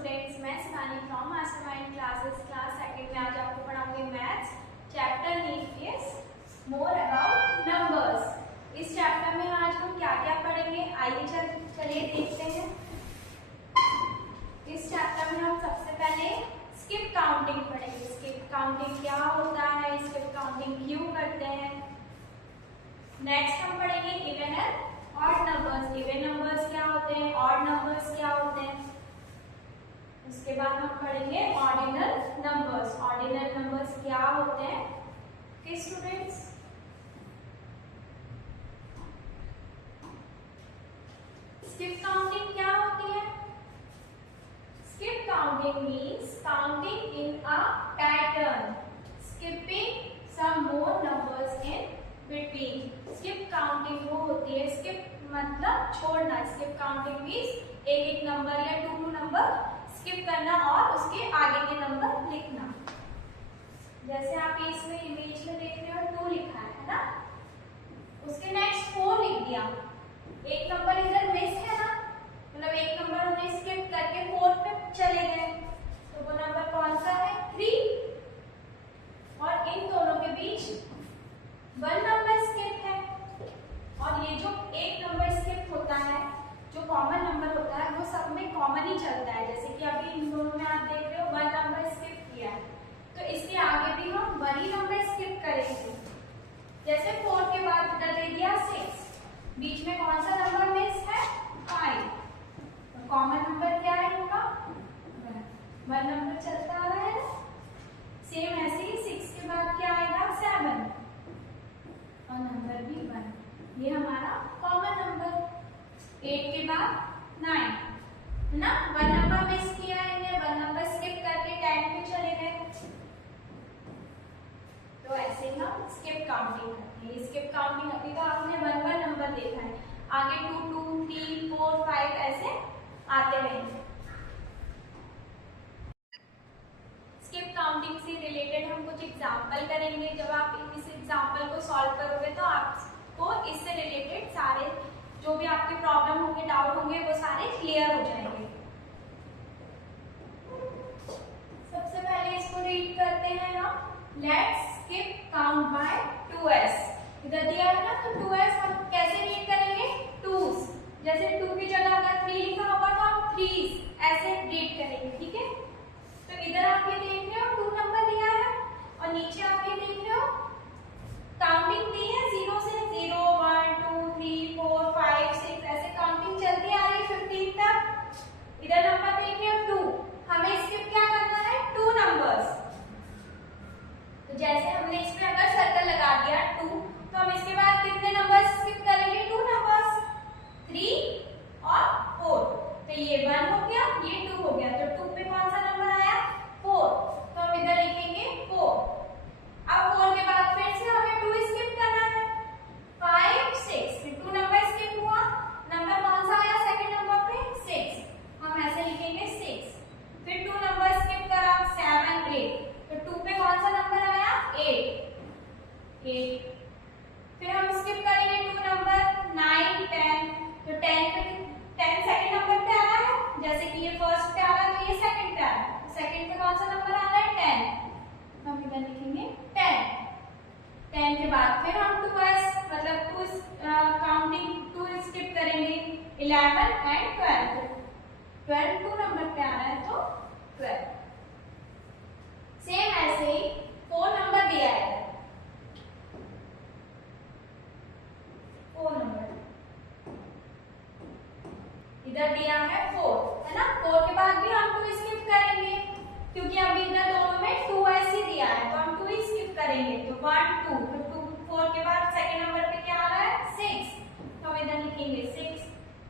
Students, मैं Shivani from Mastermind classes class second में आज आपको पढ़ाऊंगी maths chapter nucleus more about numbers. इस चैप्टर में आज हम क्या क्या पढ़ेंगे आइए चलिए देखते हैं। इस चैप्टर में हम सबसे पहले स्किप काउंटिंग पढ़ेंगे। स्किप काउंटिंग क्या होता है, स्किप काउंटिंग क्यों करते हैं। नेक्स्ट हम पढ़ेंगे even and odd numbers. Even numbers क्या होते हैं, ऑड नंबर्स क्या होते हैं। उसके बाद हम पढ़ेंगे ऑर्डिनल नंबर्स। ऑर्डिनल नंबर्स क्या होते हैं कि स्टूडेंट्स स्किप काउंटिंग क्या होती है। Skip counting means counting in a pattern, skipping some more numbers in between. Skip counting वो होती है, स्किप मतलब छोड़ना। स्किप काउंटिंग मीन्स एक नंबर या टू नंबर स्किप करना और उसके आगे के नंबर लिखना। जैसे आप इसमें इमेज में देख रहे हो 2 लिखा है ना, उसके नेक्स्ट 4 लिख दिया। एक नंबर इधर मिस है ना, मतलब एक नंबर हमने स्किप करके 4 पे चले गए, तो वो नंबर कौन सा है 3, और इन दोनों के बीच 1 नंबर स्किप है। और ये जो एक नंबर स्किप होता है, जो कॉमन नंबर होता है, वो सब में कॉमन ही चलता है। जैसे कि अभी इन दोनों में आप देख रहे हो 1 नंबर स्किप किया है, तो इसके आगे भी हम 1 ही नंबर स्किप करेंगे। जैसे 4 के बाद इधर दे दिया 6, बीच में कौन सा नंबर मिस है 5, तो कॉमन नंबर क्या है इनका 1 नंबर चलता आ रहा है। सेम ऐसे ही 6 के बाद क्या आएगा 7 और नंबर भी 1, ये हमारा कॉमन नंबर। 8 के बाद 9 है ना, 1 नंबर मिस किया है, 1 नंबर स्किप करके 10 पे चले गए। तो ऐसे ही हम स्किप काउंटिंग करते हैं। स्किप काउंटिंग अभी तो आपने 1 नंबर देखा है, आगे 2 2 3 4 5 ऐसे आते रहेंगे। स्किप काउंटिंग से रिलेटेड हम कुछ एग्जाम्पल करेंगे। जब आप इस एग्जाम्पल को सॉल्व करोगे तो आपको इससे रिलेटेड सारे जो भी आपके प्रॉब्लम होंगे, डाउट होंगे, वो सारे क्लियर हो जाएंगे। सबसे पहले इसको रीड करते हैं हम। Let's skip count by 2s। इधर दिया है ना, तो 2s हम कैसे रीड करेंगे 2s। जैसे 2 की जगह अगर 3 लिखा होगा तो हम 3s ऐसे रीड करेंगे, ठीक है। तो इधर आप ये देख रहे हो 2 नंबर दिया है, और नीचे आप ये देख रहे हो काउंटिंग दी है 0 से 0 1 2 3 4 5 6 ऐसे काउंटिंग चलती आ रही है 15 तक। इधर नंबर देख रहे हो 2, हमें स्किप क्या करना है 2 नंबर्स। तो जैसे हमने इसमें अगर सर्कल लगा दिया 2, तो हम इसके बाद कितने नंबर्स स्किप करेंगे 2 नंबर्स 3 और 4। तो ये 1 हो गया, ये 2 हो गया, तो 2 पे कौन सा नंबर आया 4, तो हम इधर लिखेंगे 4। अब 4 के बाद फिर से हमें 2 स्किप करना है, 5 6, फिर 2 नंबर स्किप हुआ, नंबर कौन सा आया सेकंड नंबर पे 6, हम ऐसे लिखेंगे 6। फिर 2 नंबर स्किप करा 7 8, तो 2 पे कौन सा नंबर आया 8। फिर हम स्किप करेंगे 2 नंबर 9 10, तो 10 सेकंड नंबर पे आ रहा है, जैसे कि ये फर्स्ट पे आ रहा है तो ये सेकंड पे आ रहा है, सेकंड पे कौन सा नंबर आ रहा है 10, हम इधर लिखेंगे 10। 10 के बाद फिर हम 2s मतलब 2 काउंटिंग 2 स्किप करेंगे 11 एंड 12। 12 2 नंबर पे आ रहा है तो 12। सेम ऐसे ही 4 नंबर दिया है, 4 नंबर इधर दिया है 4 है ना। 4 के बाद भी हम 2 स्किप करेंगे, क्योंकि अभी इधर दोनों में 2s ही दिया है, तो हम 2 ही स्किप करेंगे। तो 1 2, तो 2 4 के बाद सेकंड नंबर पे क्या आ रहा है 6, तो हम इधर लिखेंगे 6।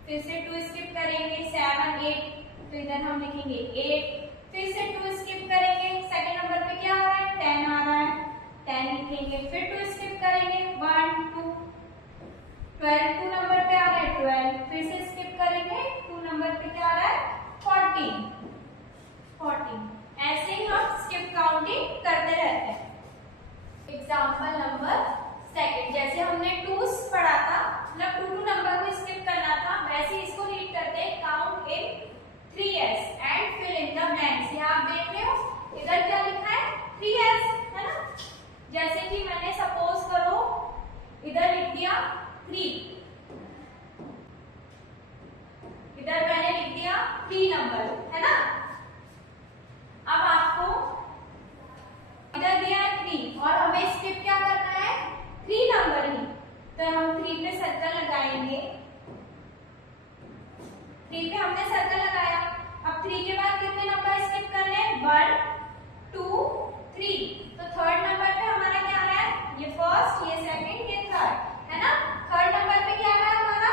फिर से 2 स्किप करेंगे 7 8, तो इधर हम लिखेंगे 8। फिर से 2 स्किप करेंगे, सेकंड नंबर पे क्या आ रहा है 10 आ रहा है, 10 लिखेंगे। फिर 2 स्किप करेंगे 1 2, 12 2 नंबर पे आ रहा है 12। फिर से स्किप करेंगे 2 नंबर पे क्या आ रहा है 14। ऐसे ही हम स्किप काउंटिंग करते रहते हैं। एग्जाम्पल नंबर सेकंड, जैसे हमने 2s पढ़ा था, मतलब 2 नंबर को स्किप करना था, वैसे इसको रीड करते हैं count in 3s and fill in 3 number, है ना। अब आपको इधर दिया है 3 और हमें स्किप क्या करना है, 3 नंबर ही, तो हम 3 पे सर्कल लगाएंगे। 3 पे हमने सर्कल लगाया। अब 3 के बाद कितने नंबर स्किप करने हैं, 1 2 3, तो थर्ड नंबर पे हमारा क्या है, ये फर्स्ट, ये सेकंड, ये थर्ड, है ना। थर्ड नंबर पे क्या है हमारा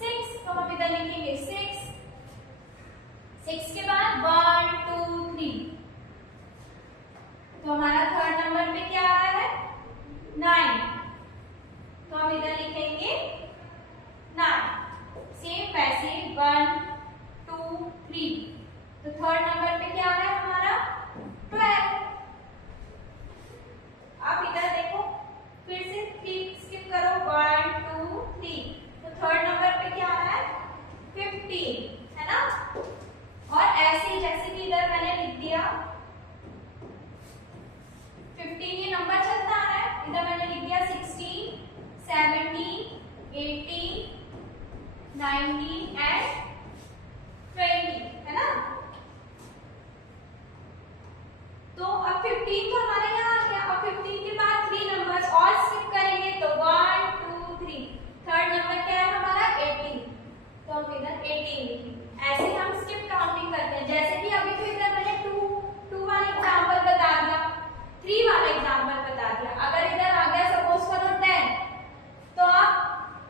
6, तो हम इधर लिखेंगे 6। 6 के बाद 1 2 3, तो हमारा थर्ड नंबर पे क्या आ रहा है 9, तो हम इधर लिखेंगे 9। सेम वैसे 1 2 3, तो थर्ड नंबर पे क्या आ रहा है हमारा 12। आप इधर देखो, फिर से 3 स्किप करो, 1 2 3, तो थर्ड नंबर पे क्या आ रहा है 15, है ना। और ऐसे ही जैसे कि इधर मैंने लिख दिया 15, ये नंबर चलता आ रहा है, इधर मैंने लिख दिया 16 17 18 19 एंड 20, है ना। तो अब 15 तो हमारे यहाँ आ गया। अब 15 के बाद 3 नंबर्स और स्किप करेंगे, तो 1 2 3, थर्ड नंबर क्या है हमारा 18, तो हम इधर 18 लिखेंगे। ऐसे हम स्किप काउंटिंग करते हैं। जैसे कि अभी तो इधर मैंने 2 वाला एग्जांपल बता दिया, 3 वाला एग्जांपल बता दिया। अगर इधर आ गया सपोज करो 10, तो आप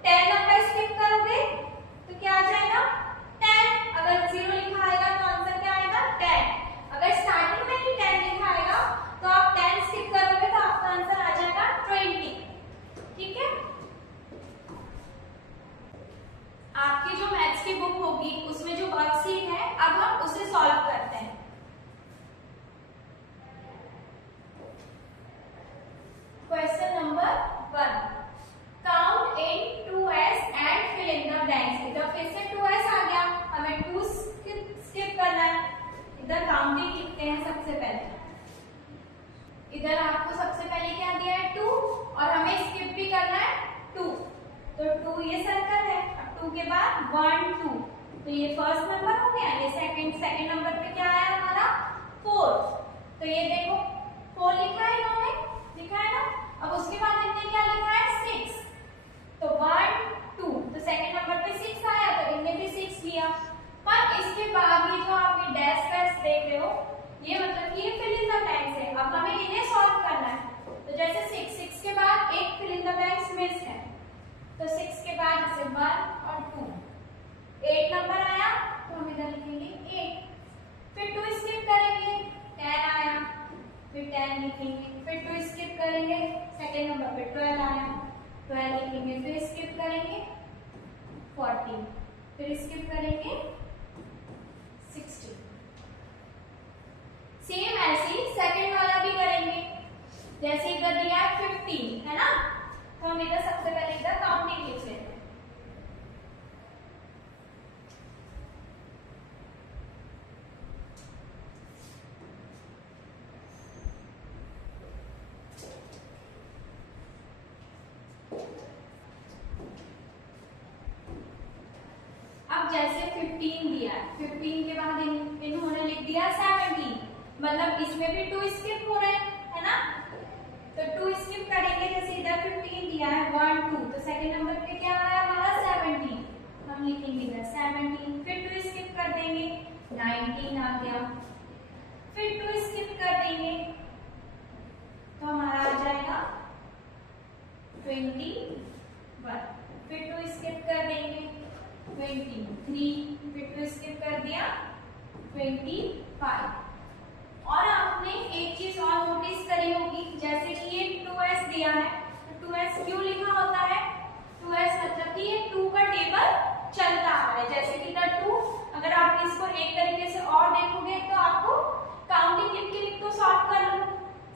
10 नंबर स्किप करोगे तो क्या आ जाएगा 10। अगर 0 लिखा आएगा तो आंसर क्या आएगा 10। अगर स्टार्टिंग में ही 10 लिखा आएगा तो आप 10 स्किप करोगे तो आपका आंसर आ जाएगा 20, ठीक है। आपकी जो मैथ्स की बुक होगी उसमें जो वर्कशीट है, अब हम उसे सॉल्व करते हैं। Question number 1, count in 2s and fill in the blanks. इधर फिर से 2s आ गया, हमें 2 स्किप करना है। इधर काउंटिंग लिखते हैं सबसे पहले। इधर आपको सबसे पहले क्या दिया है 2, और हमें स्किप भी करना है 2, तो 2 ये सर्कल है। अब 2 के बाद 1 2, तो ये फर्स्ट नंबर हो गया। ये सेकंड नंबर पे क्या आया हमारा 4, तो ये देखो 4 लिखा है, इन्होंने लिखा है ना। अब उसके बाद इनने क्या लिखा है 6, तो 1 2, तो सेकंड नंबर पे 6 आया, तो इनने भी 6 लिया। पर इसके बाद ये जो आप ये डैश डैश देख रहे हो, ये मतलब कि ये फिल इन द ब्लैंक्स है। अब हमें इन्हें सॉल्व करना है। तो जैसे 6 के बाद एक fill in the blanks miss है, तो 6 के बाद जैसे 1 और 2, 8 नंबर आया, तो हम इधर लिखेंगे 8। फिर 2 स्किप करेंगे, 10 आया, फिर 10 लिखेंगे। फिर 2 स्किप करेंगे, सेकंड नंबर पे 12 आया, 12 लिखेंगे। फिर स्किप करेंगे 14, फिर स्किप करेंगे 60। सेम ऐसे ही सेकंड वाला भी करेंगे। जैसे इधर दिया है 15, है ना, तो हम इधर सबसे पहले इधर काउंटिंग लिख लेते हैं। अब जैसे 15 दिया है, 15 के बाद इन्होंने लिख दिया 17, मतलब इसमें भी 2 स्किप हो रहे हैं, है ना। तो 2 स्किप करेंगे। जैसे इधर 15 दिया है 1 2, तो सेकंड नंबर पे क्या आया हमारा 17, हम लिखेंगे इधर 17। फिर 2 स्किप कर देंगे, 19 आ गया। फिर 2 स्किप कर देंगे, तो हमारा आ जाएगा 21। फिर 2 स्किप कर देंगे 23, फिर 2 स्किप कर दिया 25। और आपने एक चीज और नोटिस करी होगी, जैसे कि ये 2s दिया है, तो 2s क्यों लिखा होता है, 2s मतलब कि ये 2 का टेबल चलता आ रहा है। जैसे कि इधर 2, अगर आप इसको एक तरीके से और देखोगे तो आपको काउंटिंग लिख के लिख तो सॉल्व कर लो।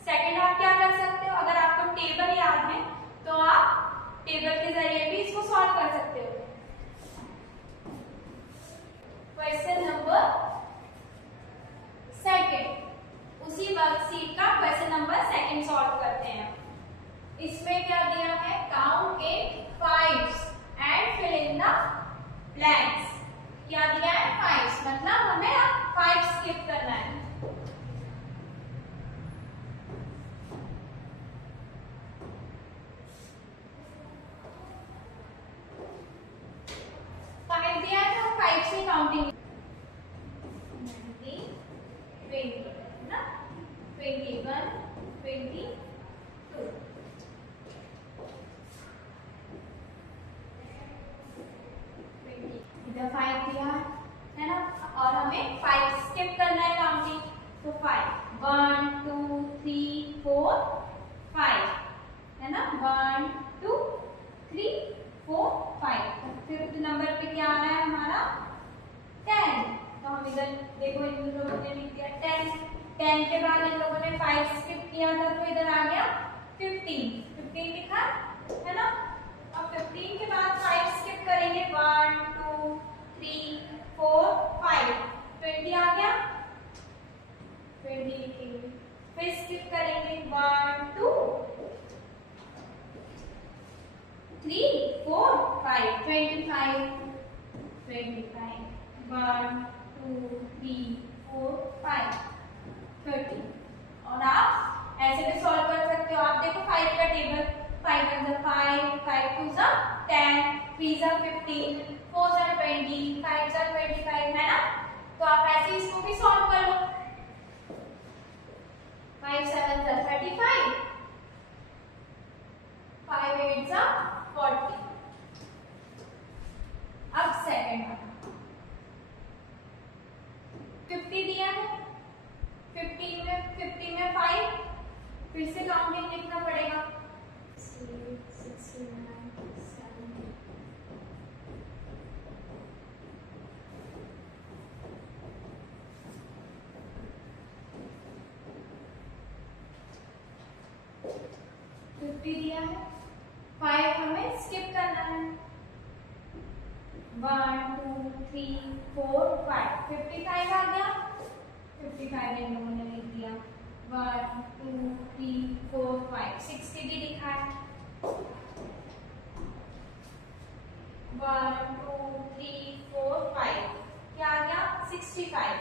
सेकंड आप क्या कर सकते हो, अगर आपको टेबल याद है तो आप टेबल के जरिए भी इसको सॉल्व कर सकते हो। क्वेश्चन नंबर 2, उसी वर्कशीट का क्वेश्चन नंबर 2 सॉल्व करते हैं। इसमें क्या दिया है, count in 5s and fill in the blanks. क्या दिया है 5, मतलब हमें अब 5 स्किप करना है। फाइव दिया है तो 5 से काउंटिंग 19, 20 ना, 21, 22 इधर 5 दिया है ना, और हमें 5 स्किप करना है काउंटिंग। तो 5 1 2 3 4 5 है ना, 1 2 3 4 5। फिफ्थ नंबर पे क्या आ रहा है हमारा 10। तो हम इधर देखो इन लोगों ने लिख दिया 10। 10 के बाद इन लोगों ने 5 स्किप किया था तो इधर आ गया 15। 15 लिखा है ना। अब 15 के बाद 5 स्किप करेंगे 1 2 3 4 5। 20 आ गया, 20 लिखेंगे। फिर स्किप करेंगे 1 2 3 4 5 25 25 1 2 3 4 5 30। और आप ऐसे भी सॉल्व कर सकते हो। आप देखो 5 का टेबल, 5 1 5 5 2 10 3 15 4 20 5 25 है ना। तो आप ऐसे इसको भी सॉल्व कर लो। 5 7 35 5 8 40। अब सेकंड वाला 50 दिया है, 50 में 5 फिर से काउंटिंग लिखना पड़ेगा 69 70 50 दिया है, 5 हमें स्किप करना है 1 2 3 4 5 55 आ गया। 55 इन लोगों ने लिख दिया 1 2 3 4 5 60 भी लिखा है 1 2 3 4 5 क्या आ गया 65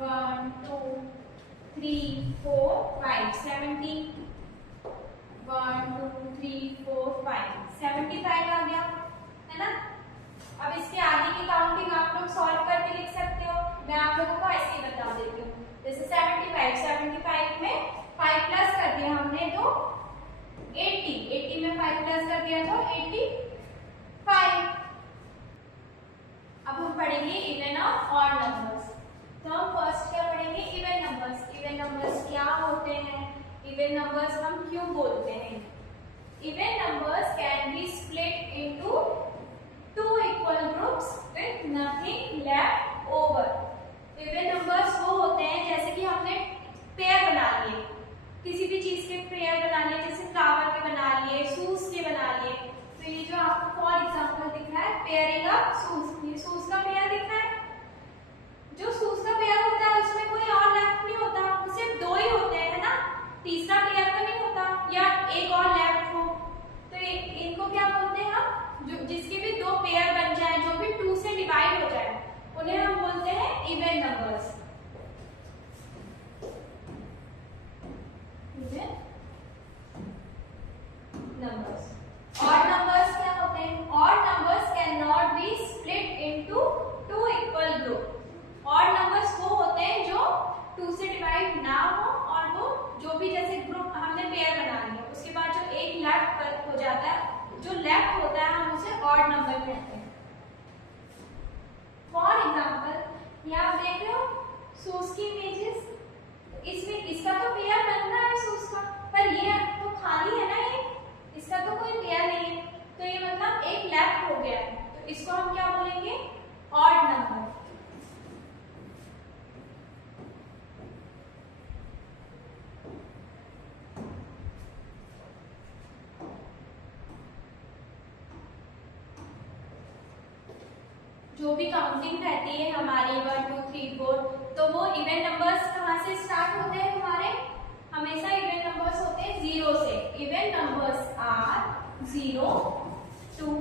1 2 3 4 5 70 1 2 3 4 5 75 आ गया है ना। अब इसके आगे की काउंटिंग आप लोग सॉल्व करके लिख सकते हो। मैं आप लोगों को ऐसे ही बता देती हूँ। जैसे 75 में 5 प्लस कर दिया हमने तो 80 में 5 प्लस कर दिया तो 85। अब हम पढ़ेंगे इवन और ऑड नंबर्स। तो हम फर्स्ट क्या पढ़ेंगे इवन नंबर्स। इवन नंबर्स क्या होते हैं, इवन नंबर्स हम क्यों बोलते हैं। Even numbers can be split into two equal groups with nothing left over। Even numbers वो होते हैं जैसे कि हमने पेयर बना लिए, किसी भी चीज के पेयर बना लिए, जैसे फ्लावर के बना लिए, शूज के बना लिए। तो ये जो आपको फॉर एग्जांपल दिख रहा है पेयरिंग ऑफ शूज, ये शूज का पेयर दिख रहा है। जो शूज का पेयर होता है उसमें कोई और लेफ्ट नहीं होता, सिर्फ 2 ही होते हैं, है ना। तीसरा पेयर तो नहीं होता या एक और लेफ्ट हो। तो इनको क्या बोलते हैं हम, जो जिसके भी 2 पेयर बन जाए, जो भी 2 से डिवाइड हो जाए, उन्हें हम बोलते हैं even numbers. Even numbers. Odd numbers क्या होते हैं, odd numbers can not be split into 2 equal group. Odd numbers वो होते हैं जो 2 से डिवाइड ना हो, और वो जो भी जैसे ग्रुप हमने पेयर बना लिया उसके बाद जो एक लेफ्ट हो जाता है, जो लेफ्ट होता है हम उसे ऑड नंबर कहते हैं। फॉर एग्जांपल यहाँ आप देख रहे हो शूज की इमेजेस, इसमें इसका तो पेयर बन रहा है शूज का, पर ये तो खाली है ना, ये इसका तो कोई पेयर नहीं है, तो ये मतलब एक लेफ्ट हो गया है। तो इसको हम क्या बोलेंगे ऑड नंबर। जो भी काउंटिंग रहती है हमारी 1 2 3 4, तो वो इवन नंबर्स कहाँ से स्टार्ट होते हैं हमारे, हमेशा इवन नंबर्स होते हैं 0 से। इवन नंबर्स आर 0 2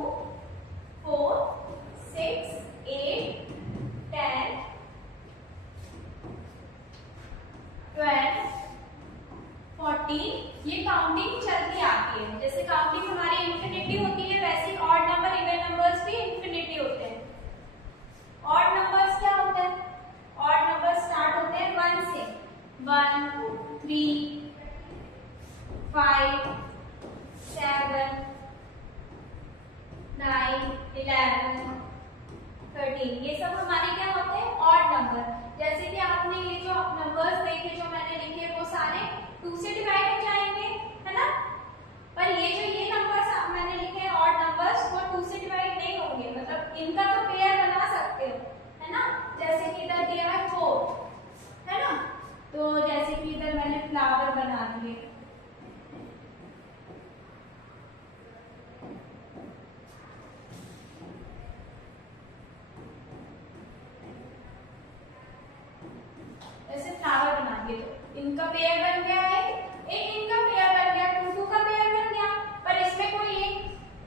4 6 13, ये सब हमारे क्या होते हैं ऑड नंबर। जैसे कि आपने ये जो नंबर्स देखे जो मैंने लिखे वो सारे 2 से डिवाइड हो जाएंगे, है ना। पर ये नंबर्स मैंने लिखे ऑड नंबर्स वो 2 से डिवाइड नहीं होंगे, मतलब इनका तो पेयर बना सकते हो, है ना। जैसे कि इधर दिया है 4, है ना, तो जैसे कि इधर मैंने फ्लावर बना दिए, ऐसे फ्लावर बना दिए, तो इनका पेयर बन गया है, एक इनका पेयर बन गया, 2 का पेयर बन गया। पर इसमें कोई एक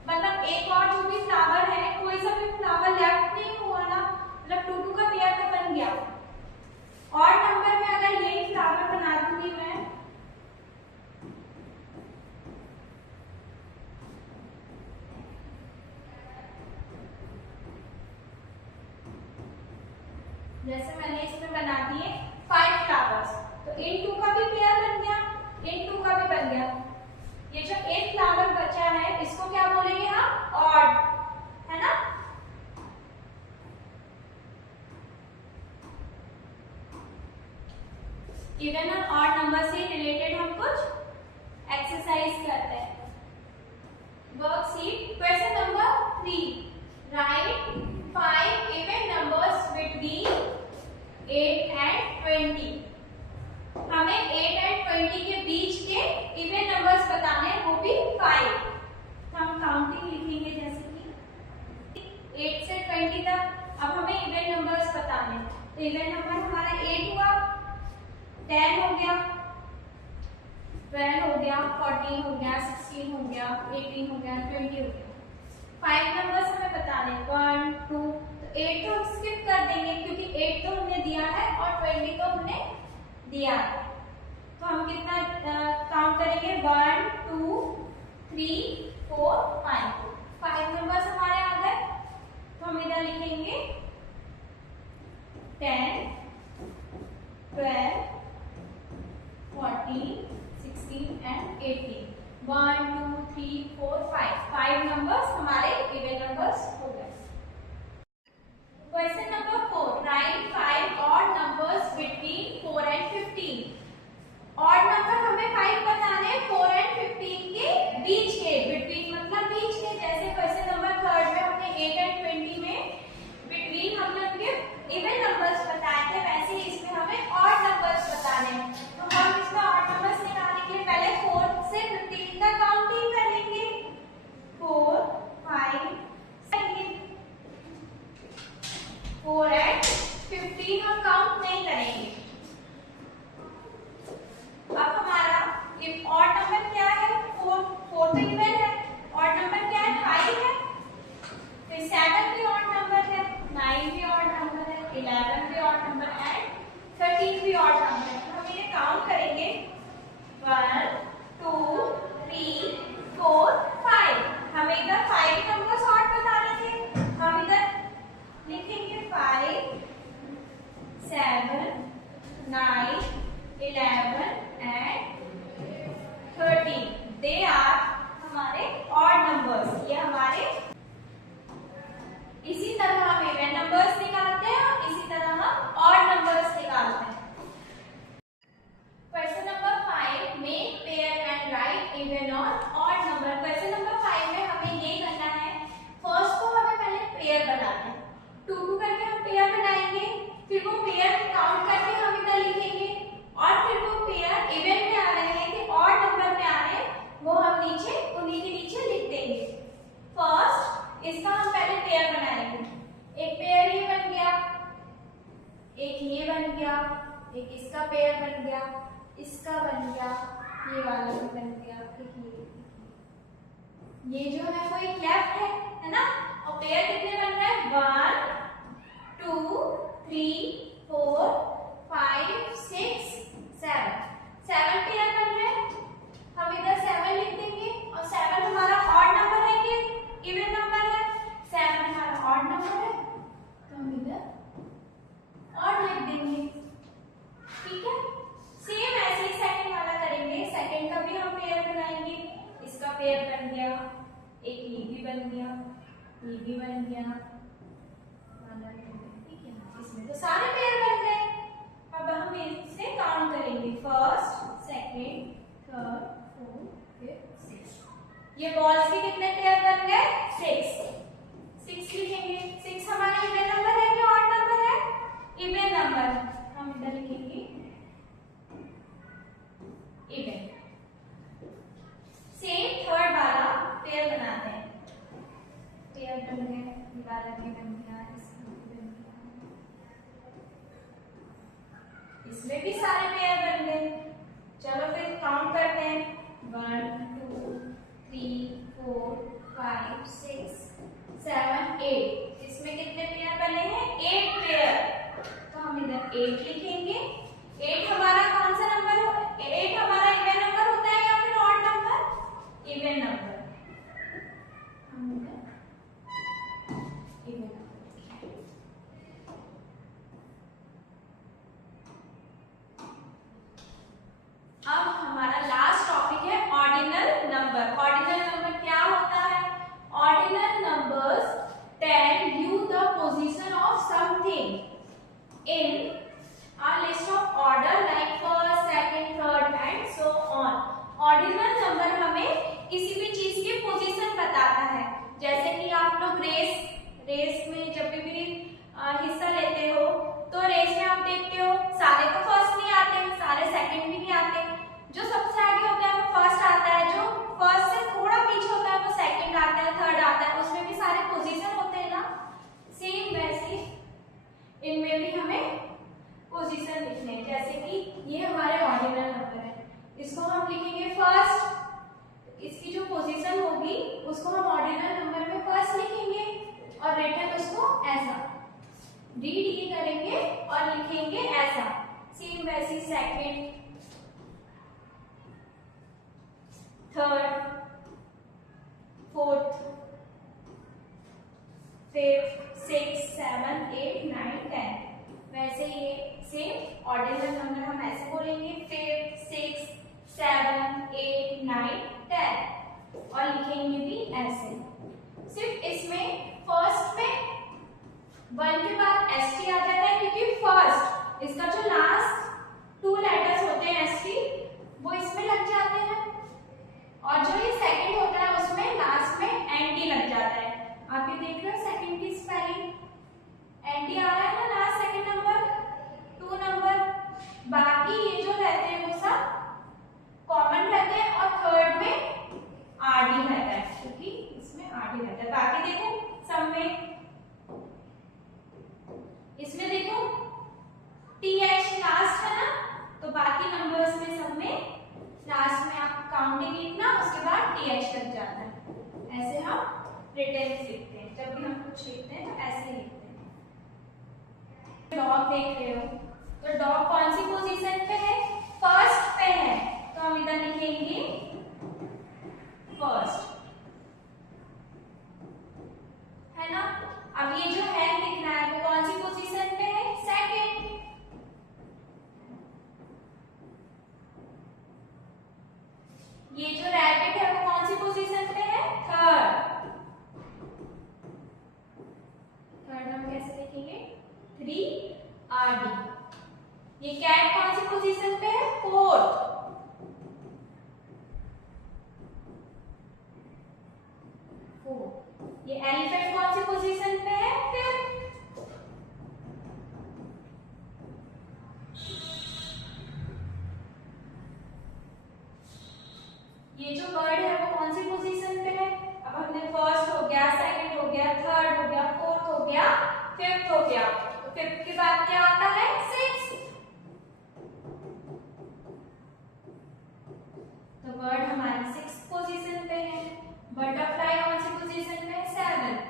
मतलब एक और जो भी फ्लावर है कोई सा भी फ्लावर लेफ्ट नहीं हुआ ना, मतलब 2 का पेयर तो बन गया। ऑड नंबर में अगर यही फ्लावर बना दूंगी मैं, जैसे मैंने इसमें बना दिए 5 फ्लावर्स, तो इन 2 का भी पेयर बन गया, इन 2 का भी बन गया। ये जो एक फ्लावर बचा है इसको क्या बोलेंगे हम, ऑड, है ना। इवन और ऑड नंबर से रिलेटेड हम कुछ एक्सरसाइज करते हैं। Worksheet question number 3, right 5 even numbers between 8 and 20। हमें 8 and 20 के बीच के इवन नंबर्स बताने हैं, वो भी 5। हम काउंटिंग लिखेंगे जैसे कि 8 से 20 तक। अब हमें इवन नंबर्स बताने हैं, तो इवन नंबर हमारा 8 हुआ, 10 हो गया, 12 हो गया, 14 हो गया, 16 हो गया, 18 हो गया, 20 हो गया। 5 नंबर्स हमें बताने 1 2, तो 8 तो हम स्किप कर देंगे क्योंकि 8 तो हमने दिया है और 20 तो हमने दिया है। तो हम कितना काउंट करेंगे, 1 2 3 4 5 नंबर्स हमारे आ गए। तो हम इधर लिखेंगे 10 12 14 16 and 18। 1 2 3 4 5 नंबर्स हमारे इवन नंबर्स हो गए। Question number 4, right 5 odd numbers between 4 and 15। Odd number हमें 5 बताने हैं 4 and 15 के बीच के, बिटवीन मतलब बीच के। जैसे क्वेश्चन नंबर 3 में हमने 8 and 20 में बिटवीन हमने उनके इवन नंबर्स बताए थे, वैसे ही इसमें हमें ऑड नंबर्स बताने हैं। तो हम इसमें ऑड नंबर्स निकालने के लिए पहले 4 से 15 तक काउंटिंग करेंगे, 4 5 4 and 15 हम काउंट नहीं करेंगे। अब हमारा ऑड नंबर क्या है, 4 तो इवन है, ऑड नंबर क्या है 5 है, फिर 7 भी ऑड नंबर है, 9 भी ऑड नंबर है, 11 भी ऑड नंबर है, 13 भी ऑड नंबर है। तो हम इन्हें काउंट करेंगे 1 2 3 4 5। हमें इधर 5 नंबर्स ऑड बताने थे, हम इधर लिखेंगे 5 7 9 11 and 13। दे आर हमारे ऑड नंबर्स, ये हमारे। इसी तरह हम इवन नंबर्स निकालते हैं और इसी तरह हम ऑड नंबर्स निकालते हैं। Question number 5, make pair and right even और ऑड नंबर। क्वेश्चन नंबर 5 में हमें ये करना है, फर्स्ट को हमें पहले पेयर बनाना है, 2 करके हम पेयर बनाएंगे, फिर वो पेयर काउंट करके हम इधर लिखेंगे, और फिर वो पेयर इवन में आ रहे हैं कि ऑड नंबर में आ रहे हैं वो हम नीचे उन्हीं के नीचे लिख देंगे। फर्स्ट इसका हम पहले पेयर बनाएंगे, एक पेयर ये बन गया, एक ये बन गया, एक इसका पेयर बन गया, इसका बन गया, ये वाला भी बन गया, ये जो है वो एक लेफ्ट है ना। और पेयर कितने बन रहे हैं, 1 2 3 4 5 6 7 पेयर बन रहे हैं। हम इधर 7 लिख देंगे, और 7 हमारा ऑड नंबर है कि इवन नंबर है, 7 हमारा ऑड नंबर है, तो हम इधर ऑड लिख देंगे, ठीक है। सेम ऐसे ही सेकंड वाला करेंगे, सेकंड का भी हम पेयर बनाएंगे, इसका पेयर बन गया, एक ये भी बन गया, ये भी बन गया, 7 8। इसमें कितने पेयर बने हैं? 8 पेयर। तो हम इधर 8 लिखेंगे। 8 हमारा कौन सा नंबर हो? 8 हमारा इवन नंबर होता है या फिर ऑड नंबर? Even number. हम इधर इवन नंबर लिखेंगे। अब हमारा लास्ट टॉपिक है ऑर्डिनल नंबर। ऑर्डिनल नंबर क्या होता है? Ordinal numbers tell you the position of something in a list of order like first, second, third and so on. Ordinal number हमें किसी भी चीज की पोजीशन बताता है। जैसे कि आप लोग रेस में जब भी हिस्सा लेते हो तो रेस में आप देखते हो सारे तो फर्स्ट नहीं आते, सारे सेकंड भी नहीं आते। जो सबसे आगे होता है वो फर्स्ट आता है, जो फर्स्ट से थोड़ा पीछे होता है वो सेकंड आता है, थर्ड आता है। उसमें भी सारे पोजीशन होते हैं ना। सेम वैसे इनमें भी हमें पोजीशन लिखने हैं। जैसे कि ये हमारे ऑर्डिनल नंबर है, इसको हम लिखेंगे फर्स्ट। इसकी जो पोजीशन होगी उसको हम ऑर्डिनल नंबर में फर्स्ट लिखेंगे और रिटर्न उसको ऐसा रीड ये करेंगे और लिखेंगे ऐसा। सेम वैसे second, third, fourth, fifth, six, 7 8 9 10। वैसे ये सेम ऑर्डिनल नंबर हम ऐसे बोलेंगे 5 6 7 8 9 10 और लिखेंगे भी ऐसे। सिर्फ इसमें फर्स्ट में 1 के बाद एसटी आ जाता है क्योंकि फर्स्ट इसका जो लास्ट 2 लेटर्स होते हैं एसटी वो इसमें लग जाते हैं और जो ये सेकंड होता है उसमें लास्ट में एनडी लग जाता है। आप ये देख रहे हो सेकंड की स्पेलिंग एनडी आ रहा है ना लास्ट सेकंड नंबर 2 नंबर। बाकी ये जो रहते हैं वो सब कॉमन रहते हैं और थर्ड में आरडी रहता है क्योंकि इसमें आरडी रहता है। बाकी देखो सब में इसमें देखो टीएच लास्ट है ना, तो बाकी नंबर्स में सब में लास्ट में आप काउंटिंग लिखना उसके बाद टीएच लग जाता है। ऐसे हम रिटर्न लिखते हैं, जब भी हम कुछ लिखते हैं तो ऐसे लिखते हैं। डॉग देख रहे हो तो डॉग कौन सी पोजीशन पे है? फर्स्ट पे है, तो हम इधर लिखेंगे फर्स्ट, है ना। अब ये जो है लिखना है वो कौन सी पोजीशन पे है? सेकंड। ये जो रैबिट है वो कौन सी पोजीशन पे है? थर्ड। थर्ड हम कैसे लिखेंगे? 3 आरडी। ये कैट कौन सी पोजीशन पे है? फोर्थ। ये एलिफेंट कौन सी पोजीशन पे है? फिफ्थ। ये जो बर्ड है वो कौन सी पोजीशन पे है? अब हमने फर्स्ट हो गया, सेकंड हो गया, थर्ड हो गया, फोर्थ हो गया, फिफ्थ हो गया। तो फिफ्थ के बाद क्या आता है? सिक्स्थ। तो बर्ड हमारी सिक्स्थ पोजीशन पे है। बटरफ्लाई कौन सी पोजीशन पे है? सेवंथ।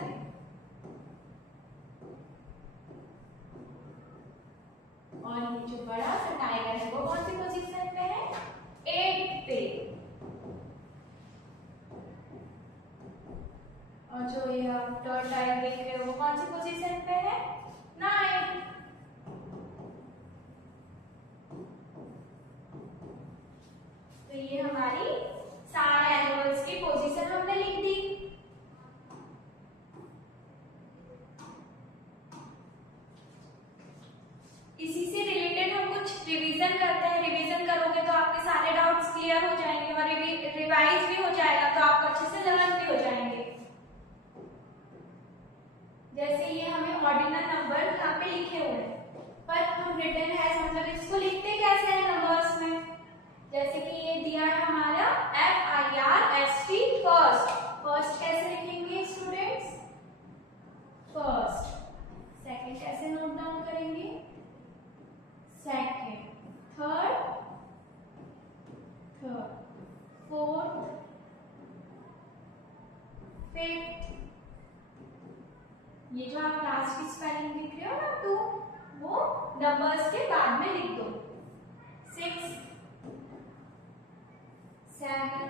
और ये जो बड़ा सा टाइगर है वो कौन सी पोजीशन पे है? 8 पे। और जो ये टर्टल टाइगर देख रहे हो वो कौन सी पोजीशन पे है? 9। तो ये हमारी सारे एनिमल्स की पोजीशन हमने लिख दी। इसी से रिलेटेड हम कुछ रिवीजन करते हैं। रिवीजन करोगे तो आपके सारे डाउट्स क्लियर हो जाएंगे और रिवाइज भी हो जाएगा तो आप अच्छे से लर्न भी हो जाएंगे। जैसे ये हमें ऑर्डिनल नंबर यहाँ पे लिखे हुए हैं पर हम रिटर्न हैज मतलब इसको लिखते कैसे हैं नंबर्स में? जैसे कि ये दिया है हमारा FIRST फर्स्ट। फर्स्ट कैसे लिखेंगे स्टूडेंट्स? फर्स्ट। सेकंड कैसे नोट डाउन करेंगे? Second. Third, third, fourth, fifth, वो नंबर्स के बाद में लिख दो। 6 7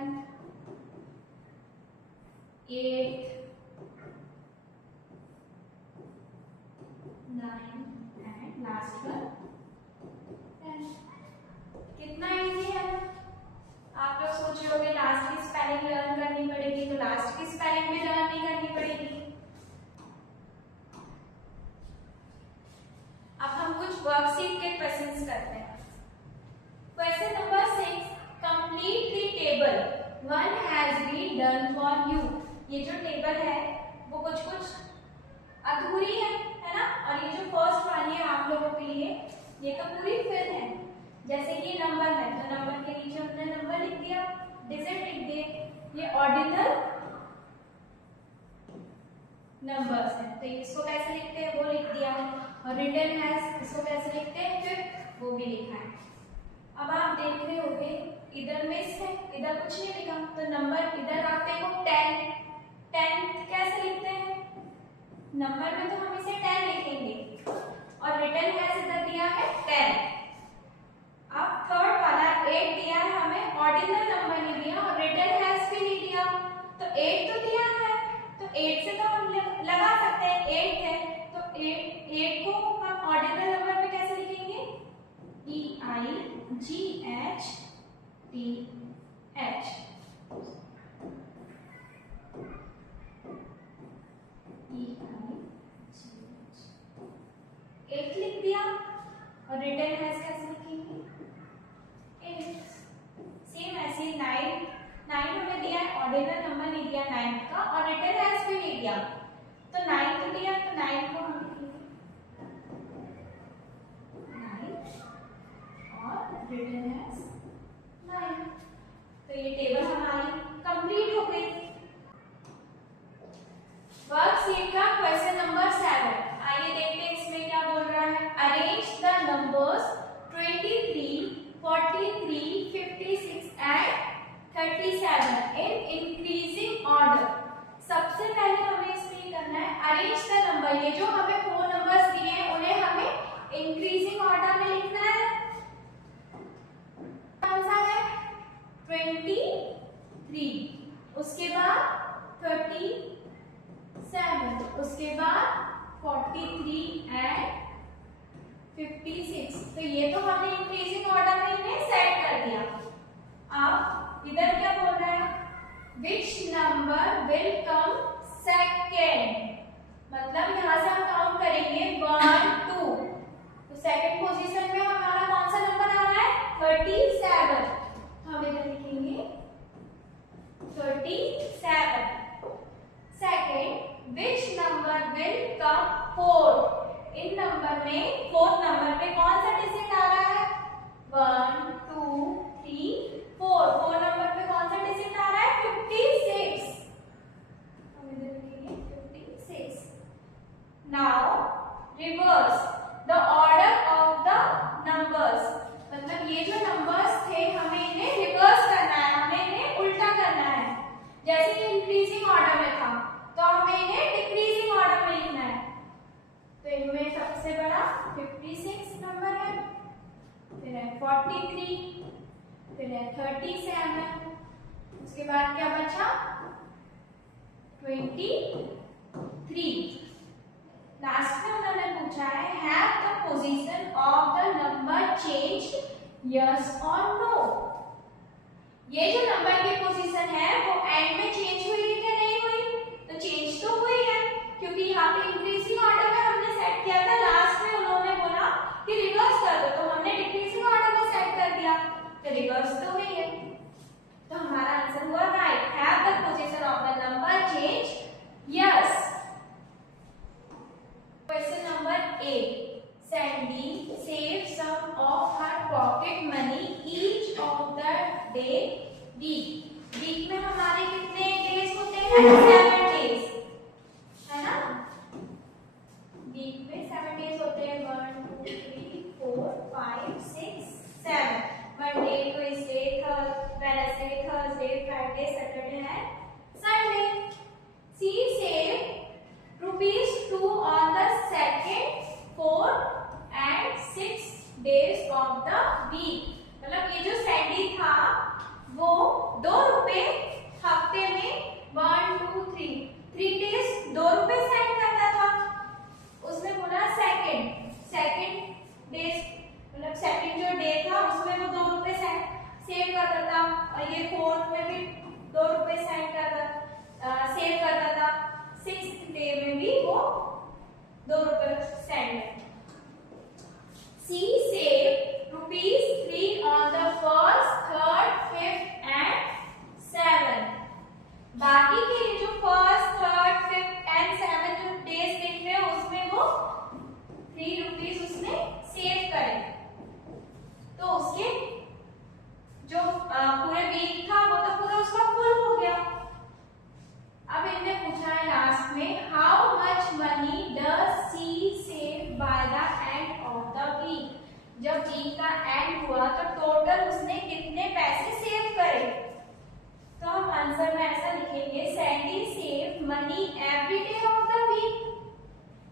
8 9 एंड लास्ट वन 10। कितना इजी है। आप लोग सोच रहे होंगे लास्ट की स्पेलिंग लर्न करनी पड़ेगी, तो लास्ट की स्पेलिंग भी लर्न नहीं करनी पड़ेगी। अब हम कुछ वर्कशीट के क्वेश्चंस करते हैं। Question number 6, complete the table, one has been done for you. ये जो टेबल है वो कुछ कुछ अधूरी है ना, और ये जो फर्स्ट वाली है आप लोगों के लिए ये तो पूरी फिल है। जैसे ये नंबर है तो नंबर के नीचे हमने नंबर लिख दिया, डिजिट लिख दिए। ये ऑर्डिनल नंबर्स है तो इसको कैसे लिखते हैं वो लिख दिया, और रिटन हैज इसको कैसे लिखते हैं फिर वो भी लिखा है। अब आप देख रहे होंगे इधर मिस है, इधर कुछ नहीं लिखा, तो नंबर इधर आप देखो 10 कैसे लिखते हैं, नंबर में तो हम इसे 10 लिखेंगे, और रिटन हैज इधर दिया है 10। अब थर्ड वाला 8 दिया है हमें, ऑर्डिनल नंबर नहीं दिया और रिटन हैज भी नहीं दिया, तो 8 तो दिया है तो 8 से तो हम लगा सकते हैं 8 है, तो 8 को हम ऑर्डिनल नंबर में कैसे लिखेंगे, EIGHTH। एक लिख दिया, और रिटन हैज कैसे लिखेंगे 8। सेम ऐसे 9 हमें दिया है, ऑर्डिनल नंबर नहीं दिया 9 का, और रिटन हैज भी नहीं दिया, तो 9 तो दिया, तो 9 को हम लिखेंगे 9 और रिटन हैज 9। तो ये टेबल हमारी कंप्लीट हो गई। वर्कशीट का क्वेश्चन नंबर 7, आइए देखते हैं इसमें क्या बोल रहा है। Arrange the numbers 23, 43, 56 and 37 in increasing order. सबसे पहले हमें इसमें करना है अरेंज द नंबर, ये जो हमें 4 नंबर्स दिए हैं उन्हें हमें इंक्रीजिंग ऑर्डर में लिखना है। कौन सा है 23, उसके बाद 37, उसके बाद 43 एंड 56। तो ये तो हमने इंक्रीजिंग ऑर्डर में इन्हें सेट कर दिया। अब इधर क्या बोल रहा है, which number will come second, मतलब यहां से हम काउंट करेंगे 1 2, तो सेकंड पोजीशन में हमारा कौन सा नंबर आ रहा है 37, तो हम इधर लिखेंगे 37। Second, which number will come fourth, in number में फोर्थ नंबर पे कौन सा डिजिट आ रहा है 1 2 3 4, 4 नंबर पे कौन सा डिजिट आ रहा है 56, हम इधर लिखेंगे 56। Now reverse the order of the numbers, मतलब ये जो नंबर्स थे हमें इन्हें रिवर्स करना है, हमें इन्हें उल्टा करना है। जैसे कि इंक्रीजिंग ऑर्डर में था तो हमें इन्हें डिक्रीजिंग ऑर्डर में लिखना है। तो इनमें सबसे बड़ा 56 नंबर है, फिर है 43, फिर है 37, उसके बाद क्या बचा 23। लास्ट में उन्होंने पूछा है have the position of the number changed yes और नो, ये जो नंबर की पोजीशन है वो एंड में चेंज हुई है क्या नहीं हुई, तो चेंज तो हुई है, क्योंकि यहाँ पे इंक्रीजिंग ऑर्डर में हमने सेट किया था, लास्ट में उन्होंने बोला कि रिवर्स कर दो, तो हमने डिक्रीजिंग ऑर्डर में सेट कर दिया, तो रिवर्स तो हुई है, तो हमारा आंसर हुआ right, have the position of the number change yes. Question number 8, Sandy saved some of her pocket money each of the day week. Week में हमारे कितने डेज होते हैं 7 डेज, है ना, वीक में 7 डेज होते हैं 1 2 3 4 5 6 7, Monday Tuesday Wednesday Thursday Friday Saturday and Sunday. She saved ₹2 on the 2nd, 4th by the end of the week. जब वीक का एंड हुआ तो टोटल उसने कितने पैसे सेव करे। तो हम आंसर में ऐसा लिखेंगे, Sandy save money every day of the week.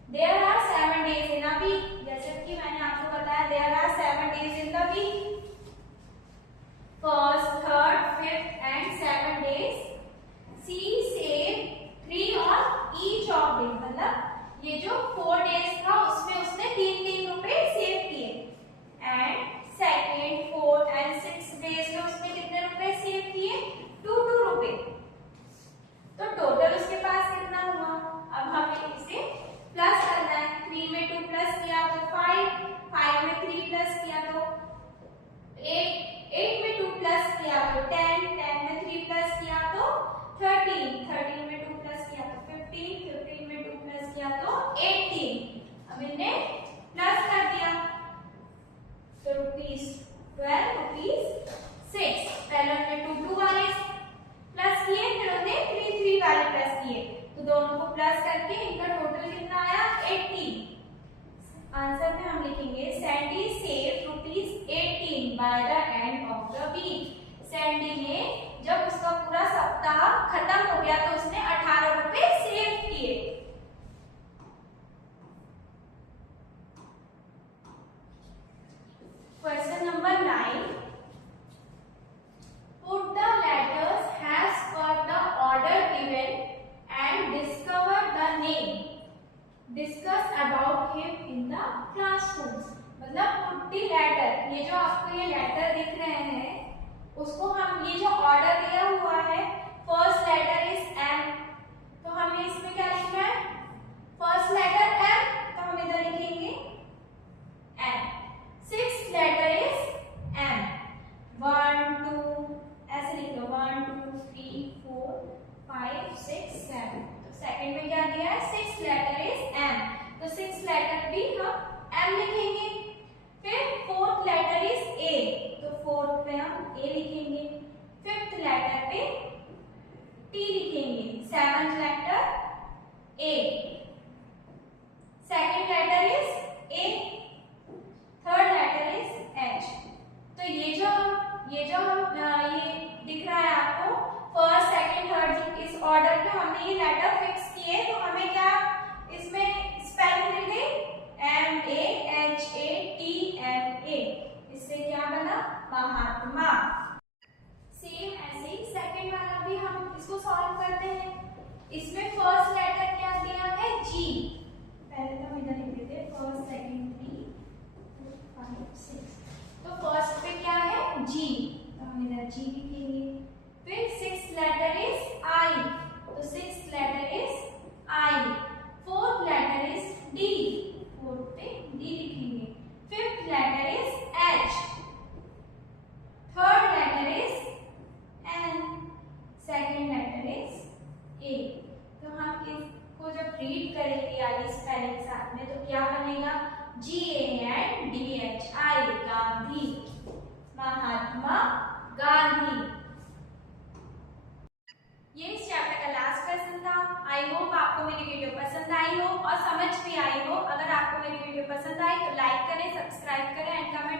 There are 7 days in a week, जैसे कि मैंने आपको बताया there are 7 days in the week. First, third, fifth and 7 days. She save 3 on each of day, मतलब ये जो 4 days था उसमें उसने 3-3 रुपए सेव किए। एंड सेकेंड, 4 एंड 6 डेज में उसने कितने रुपए सेव किए, 2-2 रुपए। तो टोटल उसके पास कितना हुआ। अब हमें इसे प्लस करना है। 3 में 2 प्लस किया तो 5, 5 में 3 प्लस किया तो 8, 8 में 2 प्लस किया तो 10, 10 में 3 प्लस किया तो 13, 13 में 2 प्लस किया तो 15, 15 में 2 प्लस किया तो 18। अब इन्हें प्लस कर दिया तो ₹12, ₹6। पहले हमने 2 वाले प्लस किए, फिर हमने 3 वाले प्लस किए, तो दोनों को प्लस करके इनका टोटल कितना आया, 80। आंसर में हम लिखेंगे Sandy save ₹18 by the end of the week. Sandy ने जब उसका पूरा सप्ताह खत्म हो गया तो उसने 18 रुपए सेव किए। Question number 9, put the letters as per the order given and discover the name. Discuss about him in the classrooms. मतलब put the letter, ये जो आपको ये लेटर दिख रहे हैं उसको हम, ये जो ऑर्डर दिया हुआ है, फर्स्ट लेटर इज एम, तो हमें इसमें क्या लिखना है, फर्स्ट लेटर एम, तो हम इधर लिखेंगे M. Sixth letter is M, 1 2 ऐसे लिख लो, 1 2 3 4 5 6 7। तो सेकंड में क्या दिया है, सिक्स्थ लेटर इज एम, तो सिक्स्थ लेटर भी हम एम लिखेंगे। फिर फोर्थ लेटर इज ए, तो फोर्थ पे हम ए लिखेंगे। फिफ्थ लेटर पे टी लिखेंगे। Seventh letter A, second letter is A, third letter is H. तो ये जो हम ये दिख रहा है आपको, फर्स्ट सेकंड थर्ड इस ऑर्डर पे हमने ये लेटर फिक्स किए, तो हमें क्या इसमें स्पेलिंग मिल गई, MAHATMA। इससे क्या बना, महात्मा। सेम ऐसे ही सेकंड वाला भी हम इसको सॉल्व करते हैं। इसमें फर्स्ट लेटर क्या दिया है, जी, पहले तो हम इधर लिख देते हैं, फर्स्ट सेकंड 3 4 5 6, तो फर्स्ट पे क्या है, जी, तो हम इधर जी लिखेंगे। फिर सिक्स्थ लेटर इज आई, तो sixth letter is I. Fourth letter is D, fourth पे डी लिखेंगे। Fifth letter is H, third letter is N, second letter is A. तो हम इसको जब रीड करेंगे आगे स्पेलिंग साथ में, तो क्या बनेगा, GANDHI, गांधी, महात्मा गांधी। ये इस चैप्टर का लास्ट क्वेश्चन था। आई होप आपको मेरी वीडियो पसंद आई हो और समझ भी आई हो। अगर आपको मेरी वीडियो पसंद आई तो लाइक करें, सब्सक्राइब करें एंड कमेंट